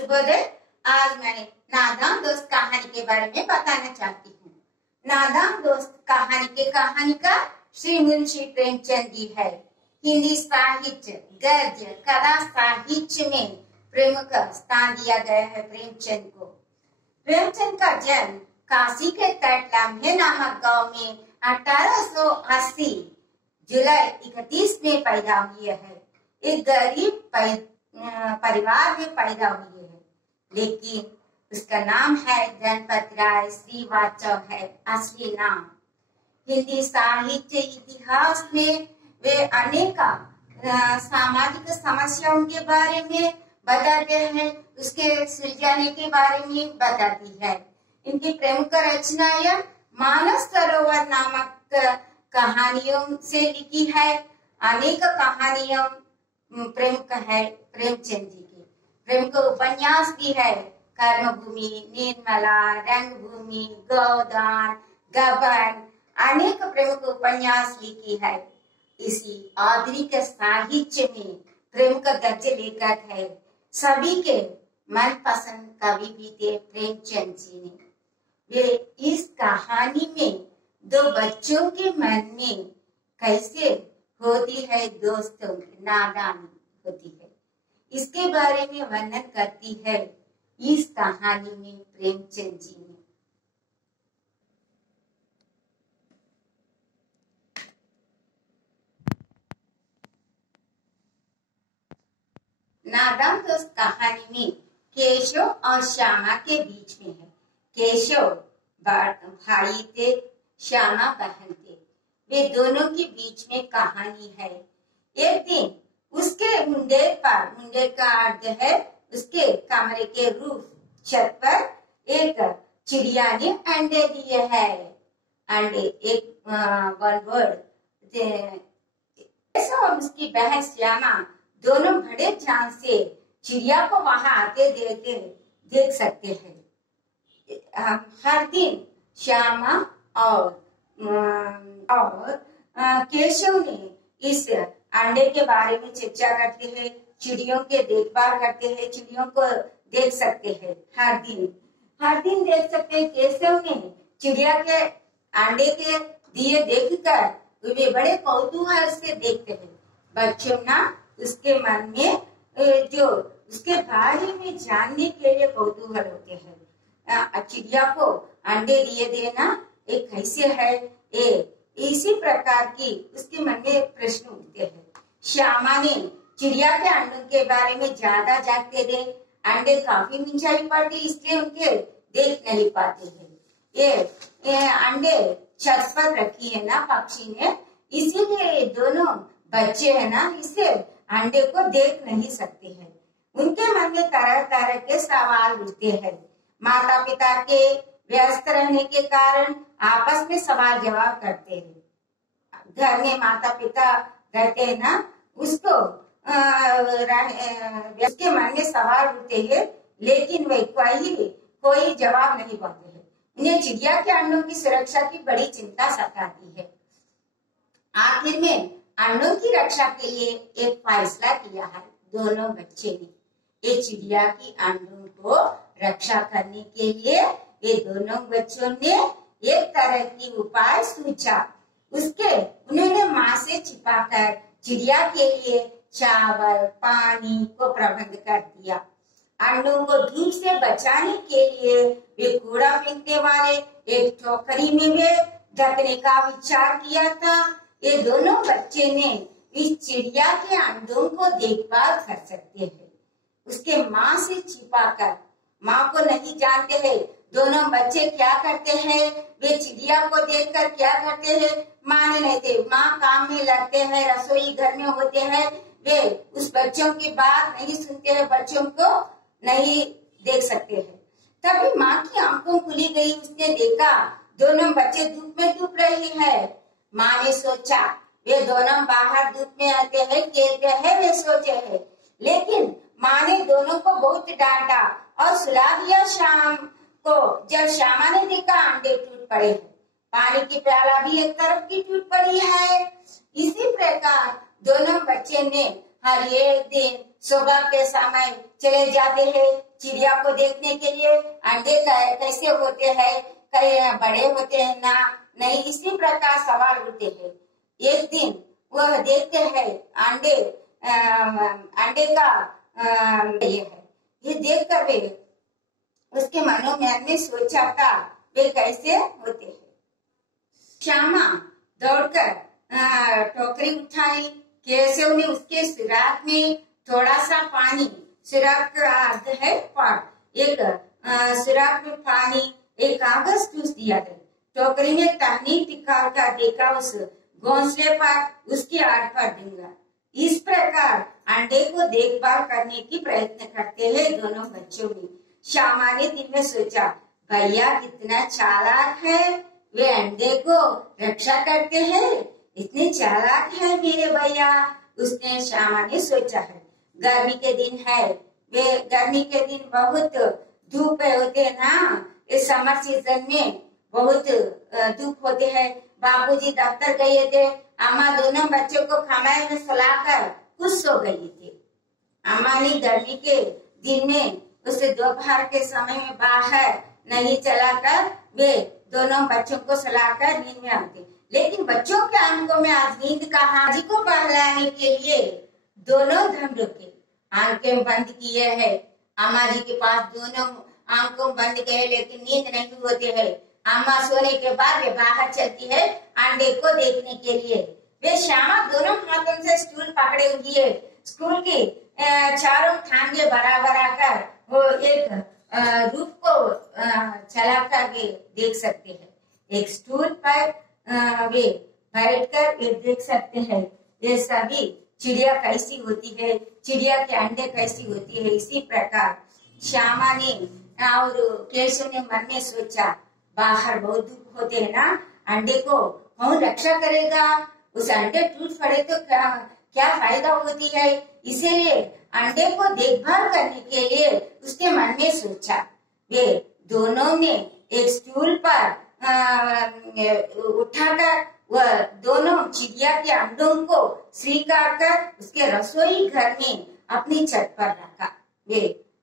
सुबोधय, आज मैं नादान दोस्त कहानी के बारे में बताना चाहती हूँ। नादान दोस्त कहानी के कहानीकार श्री मुंशी प्रेमचंद जी है। हिंदी साहित्य, गद्य, कथा साहित्य में प्रमुख स्थान दिया गया है प्रेमचंद को। प्रेमचंद का जन्म काशी के तट लम्हे नामक गांव में 1880 जुलाई 31 में पैदा हुए है। एक गरीब परिवार में पैदा हुए है, लेकिन उसका नाम है गणपत राय श्रीवास्तव है असली नाम। हिंदी साहित्य इतिहास में वे अनेक सामाजिक समस्याओं के बारे में बताते हैं, उसके सुलझाने के बारे में बताती है। इनकी प्रमुख रचनाएं मानस सरोवर नामक कहानियों से लिखी है। अनेक कहानियां प्रमुख है प्रेमचंद जी की। प्रमुख उपन्यास भी है कर्मभूमि, निर्मला, रंगभूमि, गोदान, गबन, अनेक प्रमुख उपन्यास लिखी है। इसी आधुनिक साहित्य में प्रमुख गद्य लेखक है। सभी के मनपसंद कवि भी थे प्रेमचंद जी ने। वे इस कहानी में दो बच्चों के मन में कैसे होती है दोस्तों नादानी होती है, इसके बारे में वर्णन करती है इस कहानी में प्रेमचंद जी ने। नादान दोस्त कहानी में केशव और श्यामा के बीच में है। केशव भाई थे, श्यामा बहन थे। वे दोनों के बीच में कहानी है। एक दिन उसके मुंडेर का अर्थ है उसके कमरे के रूफ छत पर एक चिड़िया ने अंडे दिए है। अंडे एक वन वर्ड और उसकी बहन श्यामा दोनों बड़े ध्यान से चिड़िया को वहां आते देख सकते हैं। हर दिन श्यामा और केशव ने इस अंडे के बारे में चर्चा करते हैं, चिड़ियों के देखभाल करते हैं, चिड़ियों को देख सकते हैं। हर दिन देख सकते हैं। केशव ने चिड़िया के अंडे के दिए देखकर वे बड़े कौतूहल से देखते हैं। बच्चों ना उसके मन में जो उसके बारे में जानने के लिए कौतूहल होते हैं। चिड़िया को अंडे दिए देना एक कैसे है, इसी प्रकार की उसके मन में प्रश्न उठते हैं। श्यामा ने चिड़िया के अंडों के बारे में ज्यादा जानते थे। अंडे काफी ऊंचाई पर थे, इसलिए उनके देख नहीं पाते हैं। ये अंडे छत पर रखी है ना पक्षी ने, इसीलिए दोनों बच्चे है ना इसे अंडे को देख नहीं सकते हैं। उनके मन में तरह तरह के सवाल उठते हैं। माता पिता के व्यस्त रहने के कारण आपस में सवाल जवाब करते हैं। घर में माता पिता रहते हैं ना, उसको उसके मन में सवाल उठते हैं, लेकिन वे कोई जवाब नहीं पाते हैं। उन्हें चिड़िया के अंडों की सुरक्षा की बड़ी चिंता सताती है। आखिर में अंडों की रक्षा के लिए एक फैसला किया है दोनों बच्चे ने। ये चिड़िया की अंडों को रक्षा करने के लिए ये दोनों बच्चों ने एक तरह की उपाय सोचा। उन्होंने माँ से छिपाकर चिड़िया के लिए चावल पानी को प्रबंध कर दिया। अंडों को धूप से बचाने के लिए वे कूड़ा फेंकने वाले एक टोकरी में वे ढकने का विचार किया था। ये दोनों बच्चे ने इस चिड़िया के अंडों को देखभाल कर सकते हैं, उसके माँ से छिपाकर। माँ को नहीं जानते हैं दोनों बच्चे क्या करते हैं। वे चिड़िया को देखकर क्या करते हैं माँ ने नहीं थे। माँ काम में लगते हैं, रसोई घर में होते हैं। वे उस बच्चों की बात नहीं सुनते हैं, बच्चों को नहीं देख सकते हैं। तभी माँ की आंखों खुली गई। उसने देखा दोनों बच्चे धूप में डूब रही है। माँ ने सोचा वे दोनों बाहर धूप में आते हैं, खेलते हैं, वे सोचे हैं। लेकिन माँ ने दोनों को बहुत डांटा और सुला दिया। शाम को जब श्यामा ने देखा अंडे टूट पड़े हैं, पानी की प्याला भी एक तरफ की टूट पड़ी है। इसी प्रकार दोनों बच्चे ने हर एक दिन सुबह के समय चले जाते हैं चिड़िया को देखने के लिए अंडे कैसे होते हैं, कई बड़े होते हैं ना नहीं, इसी प्रकार सवाल उठते हैं। एक दिन वह देखते हैं अंडे अंडे का ये देखकर वे उसके मनो में सोचा था वे कैसे होते हैं। श्यामा दौड़कर टोकरी उठाई। केशव ने उसके सुराख में थोड़ा सा पानी, सुराख का अर्थ है पाट, एक सुराख में पानी एक कागज ठूस दिया गया। टोकरी में टहनी निकाल कर देखा, उस घोंसले पर उसकी आड़ पर दूंगा। इस प्रकार अंडे को देखभाल करने की प्रयत्न करते हैं दोनों बच्चों ने। श्यामा ने दिल में सोचा, भैया कितना चालाक है, वे अंडे को रक्षा करते हैं, इतने चालाक है मेरे भैया। उसने श्यामा ने सोचा है। गर्मी के दिन है, वे गर्मी के दिन बहुत धूप होते हैं ना, इस समर सीजन में बहुत धूप होते हैं। बाबूजी दफ्तर गए थे, अम्मा दोनों बच्चों को खमाए में सुलाकर खुद सो गई थी। अम्मा ने गर्मी के दिन में उसे दोपहर के समय में बाहर नहीं चलाकर वे दोनों बच्चों को सुलाकर नींद में आते। लेकिन बच्चों के आंखों में आज नींद कहाँ। जी को बहलाने के लिए दोनों धम रुके, आंखें बंद किए हैं। अम्मा जी के पास दोनों आंखों बंद किए लेकिन नींद नहीं होते है। अम्मा सोने के बाद वे बाहर चलती है अंडे को देखने के लिए। वे श्यामा दोनों हाथों से स्टूल पकड़े हुई है। स्कूल के चारों खांगे बराबर आकर वो एक रूप को चला कर वे देख सकते हैं। एक स्टूल पर वे बैठकर वे देख सकते हैं ये सभी चिड़िया कैसी होती है, चिड़िया के अंडे कैसी होती है। इसी प्रकार श्यामा ने और केशव ने मन में सोचा, बाहर बहुत धूप होते हैं ना, अंडे को कौन रक्षा करेगा, उस अंडे टूट पड़े तो क्या फायदा होती है। इसीलिए अंडे को देखभाल करने के लिए उसके मन में सोचा। वे दोनों ने एक स्टूल पर उठाकर वह दोनों चिड़िया के अंडों को स्वीकार कर उसके रसोई घर में अपनी छत पर रखा। वे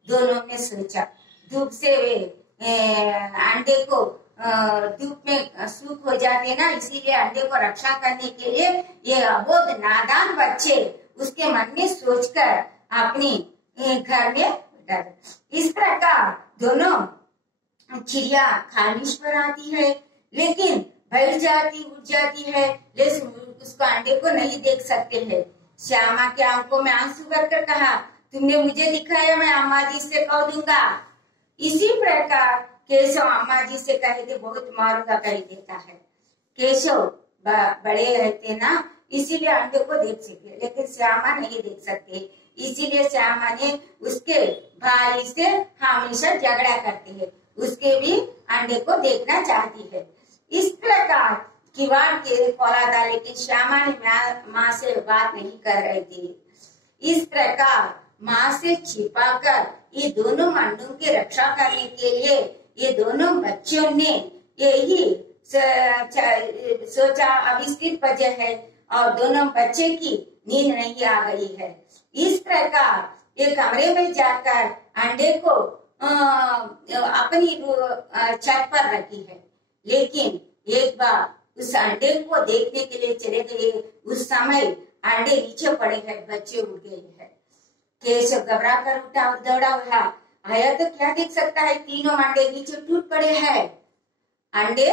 दोनों ने सोचा, धूप से वे अंडे को धूप में सूख हो जाते ना, इसीलिए अंडे को रक्षा करने के लिए ये अबोध नादान बच्चे उसके मन में सोचकर अपनी घर में डर। इस प्रकार दोनों चिड़िया खानिश पर आती है, लेकिन बैठ जाती, उठ जाती है, लेकिन उसको अंडे को नहीं देख सकते हैं। श्यामा के आंखों में आंसू भरकर कहा, तुमने मुझे दिखाया, मैं अम्मा जी से कह दूंगा। इसी प्रकार केशव अम्मा जी से कहे थे बहुत मारूंगा कह देता है। केशव बड़े रहते ना, इसीलिए अंडे को देख सकते, लेकिन श्यामा नहीं देख सकते। इसीलिए श्यामा ने उसके भाई से हमेशा झगड़ा करती है, उसके भी अंडे को देखना चाहती है। इस प्रकार किवाड़ के खोला था, लेकिन श्यामा ने माँ से बात नहीं कर रही थी। इस प्रकार माँ से छिपाकर ये दोनों अंडों की रक्षा करने के लिए ये दोनों बच्चों ने यही सोचा। अब स्थित वजह है और दोनों बच्चे की नींद नहीं आ गई है। इस प्रकार ये कमरे में जाकर अंडे को अपनी छत पर रखी है, लेकिन एक बार उस अंडे को देखने के लिए चले गए, उस समय अंडे नीचे पड़े हैं, बच्चे उड़ गए हैं। केशव घबरा कर उठा और दौड़ा हुआ आया तो क्या देख सकता है, तीनों अंडे नीचे टूट पड़े हैं, अंडे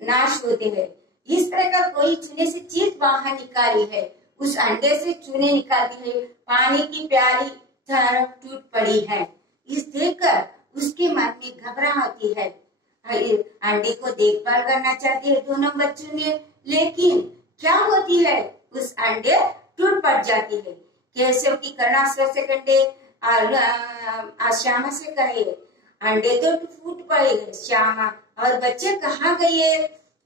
नाश होते हैं। इस प्रकार कोई चूने से चीज बाहर निकाली है, उस अंडे से चूने निकालती है, पानी की प्याली तरफ टूट पड़ी है। इस देखकर उसके मन में घबराहट होती है। अंडे को देखभाल करना चाहती है दोनों बच्चों ने, लेकिन क्या होती है, उस अंडे टूट पड़ जाती है। केशव की करुणा सेकंडे श्यामा से कहे, अंडे तो फूट पड़े श्यामा, और बच्चे कहाँ गए।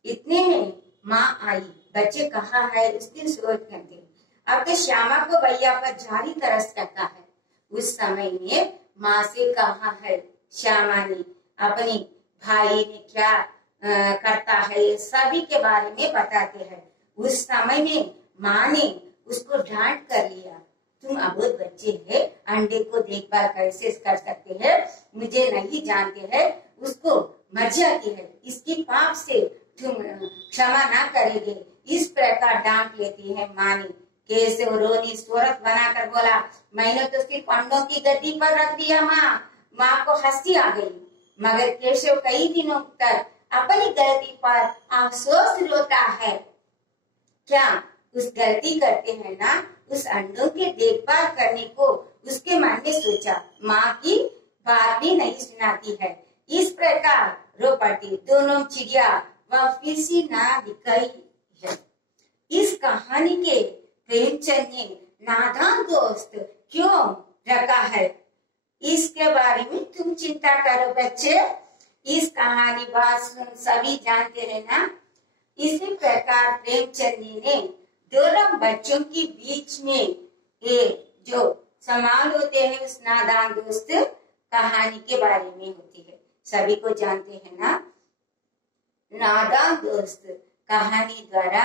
इतने में माँ आई, बच्चे कहाँ है उसकी सोच करते। अब तो श्यामा को भैया पर जारी तरस करता है। उस समय में माँ से कहा है श्यामा ने, अपनी भाई ने क्या करता है ये सभी के बारे में बताते हैं। उस समय में माँ ने उसको डांट कर लिया, तुम अबोध बच्चे हैं, अंडे को देखभाल कैसे कर सकते हैं, मुझे नहीं जानते हैं, उसको मर जाती है, इसकी पाप से तुम क्षमा ना करेंगे। इस प्रकार डांट लेती है माँ ने। केशव रोनी सूरत बनाकर बोला, मैंने तो सिर्फ अंडों की गद्दी पर रख दिया माँ। माँ को हंसी आ गई, मगर केशव कई दिनों तक अपनी गलती पर अफसोस रोता है। क्या उस गलती करते हैं ना, उस अंडों के देखभाल करने को उसके मन में सोचा, माँ की बात भी नहीं सुनाती है। इस प्रकार रो पड़ती दोनों चिड़िया वह फिर से ना दिखाई है। इस कहानी के प्रेमचंद ने नादान दोस्त क्यों रखा है, इसके बारे में तुम चिंता करो बच्चे। इस कहानी बात सुन सभी जानते हैं ना। इसी प्रकार प्रेमचंद ने दोनों बच्चों के बीच में ये जो सवाल होते हैं उस नादान दोस्त कहानी के बारे में होती है, सभी को जानते हैं ना। నాదాం దోస్త్ కహానీ ద్వారా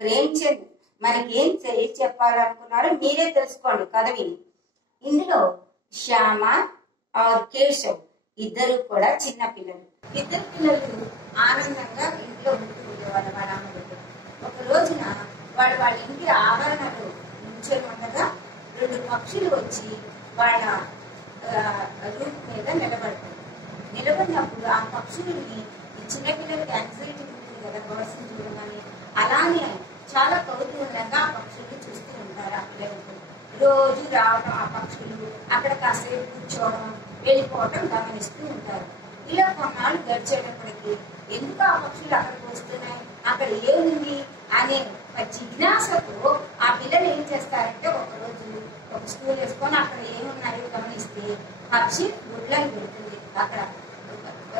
ప్రేమ్చంద్ మనకి ఏం చెప్పాలనుకున్నారో మీరే తెలుసుకోండి కథ విని। ఇందులో శ్యామ और కేశవ్ ఇద్దరు కూడా చిన్న పిల్లలు। ఇద్దరు పిల్లలు ఆనందంగా ఇంట్లో ఉంటూ ఉండేవాళ్ళు వాళ్ళ అమ్మ దగ్గర। ఒక రోజున వాళ్ళ ఇంటి ఆవరణలో నిల్చొని ఉండగా రెండు పక్షులు వచ్చి వాళ్ళ రూట్ మీద నిలబడినప్పుడు ఆ పక్షులని చిన్న పిల్లలకి యాంగ్జైటీ ఉంటుంది కదా బర్డ్స్ చూడమని, అలానే చాలా కౌతూహలంగా ఆ పక్షుల్ని చూస్తూ ఉంటారు ఆ పిల్లలకు। రోజు రావడం ఆ పక్షులు అక్కడ కాసేపు కూర్చోవడం వెళ్ళిపోవడం గమనిస్తూ ఉంటారు। ఇలా కొన్నాళ్ళు గడిచేటప్పటికి ఎందుకు ఆ పక్షులు అక్కడికి వస్తున్నాయి, అక్కడ ఏముంది అనే జిజ్ఞాసతో ఆ పిల్లలు ఏం చేస్తారంటే ఒకరోజు ఒక స్టూల్ వేసుకొని అక్కడ ఏమున్నాయో గమనిస్తే పక్షి గుడ్లను పెడుతుంది। అక్కడ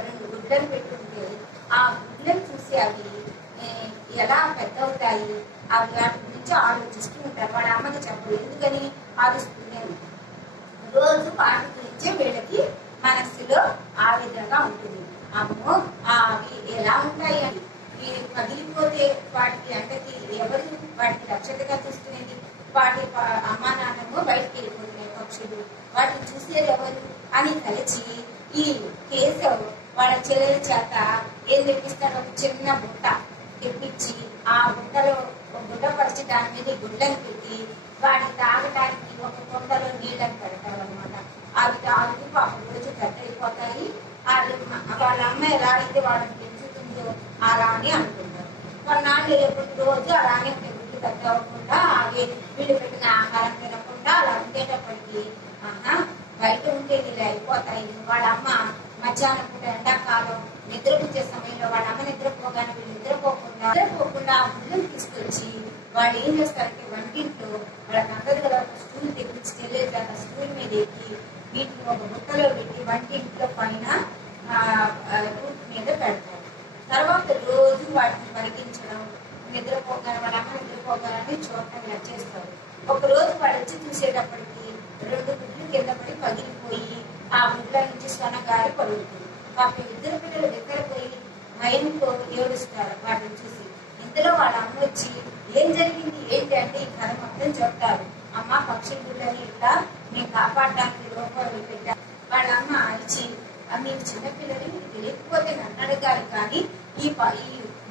రెండు గుడ్లను పెట్టుంటే ఆ గుడ్లను చూసి అవి ఎలా పెద్ద అవుతాయి అవి వాటి గురించి ఆలోచిస్తూ ఉంటారు। వాళ్ళ అమ్మకి చెప్పరు, ఎందుకని ఆలోచిస్తూనే ఉంటారు। రోజు వాటి గురించే వీళ్ళకి మనస్సులో ఆ విధంగా ఉంటుంది, అమ్మో అవి ఎలా ఉంటాయి అని। పగిలిపోతే వాటికి అంటకి ఎవరు వాటికి రక్షతగా చూసుకునేది, వాటి అమ్మా నాన్నము బయటకు వెళ్ళిపోతున్నాయి పక్షులు, వాటిని చూసేది ఎవరు అని తలచి ఈ కేశవ్ వాళ్ళ చెల్లెల చేత ఏం తెప్పిస్తాడు, ఒక చిన్న బుట్ట తెప్పించి ఆ బుట్టలో ఒక గుడ్డ పరిచి దాని మీద గుడ్లను పెట్టి వాటికి తాగడానికి ఒక కుండలో నీళ్ళని పెడతారు అనమాట। అవి తాగుతూ పాపం రోజు పెద్దయిపోతాయి। వాళ్ళ అమ్మ ఎలా అయితే వాళ్ళని పెంచుతుందో అలానే అనుకుంటారు। కొన్నాళ్ళు ఎప్పుడు రోజు అలానే గుడ్లు పెద్ద అవ్వకుండా అవి వీళ్ళు పెట్టిన ఆహారం తినకుండా అలా ఉండేటప్పటికి బయట ఉంటే వీళ్ళు అయిపోతాయి। వాళ్ళ అమ్మ మధ్యాహ్నం పూట ఎండాకాలం నిద్రపుచ్చే సమయంలో వాళ్ళ అమ్మ నిద్రపోగానే వీళ్ళు నిద్రపోకుండా ఆ గుడ్లను తీసుకొచ్చి వాళ్ళు ఏం చేస్తారంటే వంటింట్లో వాళ్ళకి అందరు కదా స్టూల్ తెప్పించి తెలియదు స్టూల్ మీద ఎక్కి వీటిని ఒక బుట్టలో పెట్టి వంటింట్లో పైన రూట్ మీద పెడతారు। తర్వాత రోజు వాటిని మరిగించడం, నిద్రపోగానే వాళ్ళ అమ్మ నిద్రపోగానే చూడటం ఇలా చేస్తారు। ఒక రోజు వాళ్ళు వచ్చి చూసేటప్పటికి రెండు గుడ్లు కింద పడి పగిలిపోయి ఆ గుడ్ల నుంచి సొన గారి పడుతుంది। పాపం ఇద్దరు పిల్లలు దగ్గరపోయి భయంతో ఏడుస్తారు వాటిని చూసి। ఇంతలో వాళ్ళ అమ్మ వచ్చి ఏం జరిగింది ఏంటి అంటే ఈ కథ మొత్తం చెప్తారు। అమ్మ పక్షి గుడ్లని ఇట్లా మేము కాపాడడానికి లోపల పెట్టారు। వాళ్ళ అమ్మ అరిచి మీకు చిన్నపిల్లలు మీకు తెలియకపోతే నన్ను అడగాలి, కానీ ఈ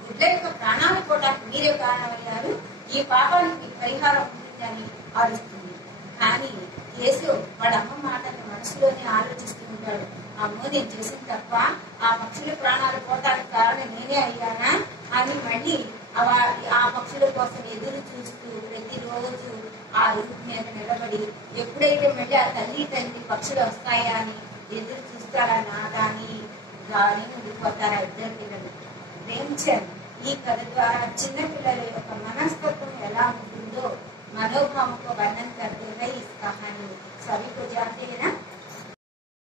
గుడ్ల యొక్క ప్రాణాలు పోవడానికి మీరే కారణమయ్యారు, ఈ పాపానికి పరిహారం ఉంటుందని అరుస్తుంది। కానీ కేశవ్ వాళ్ళ అమ్మ మాటని మనసులోనే ఆలోచిస్తూ ఉంటాడు, అమ్మో నేను చేసిన తప్ప ఆ పక్షుల ప్రాణాలు పోవడానికి కారణం నేనే అయ్యానా అని మళ్ళీ ఆ పక్షుల కోసం ఎదురు చూస్తూ ప్రతిరోజు ఆ రూట్ మీద నిలబడి ఎప్పుడైతే మళ్ళీ ఆ తల్లి పక్షులు వస్తాయా అని ఎదురు చూస్తారా నాదాని గాని ఉండిపోతారా ఇద్దరు పిల్లలు। ప్రేమ్చంద్ ఈ కథ ద్వారా చిన్న పిల్లల యొక్క మనస్తత్వం ఎలా ఉంటుందో मनोभाव को वर्णन करते हैं इस कहानी में। सभी को जानते हैं ना।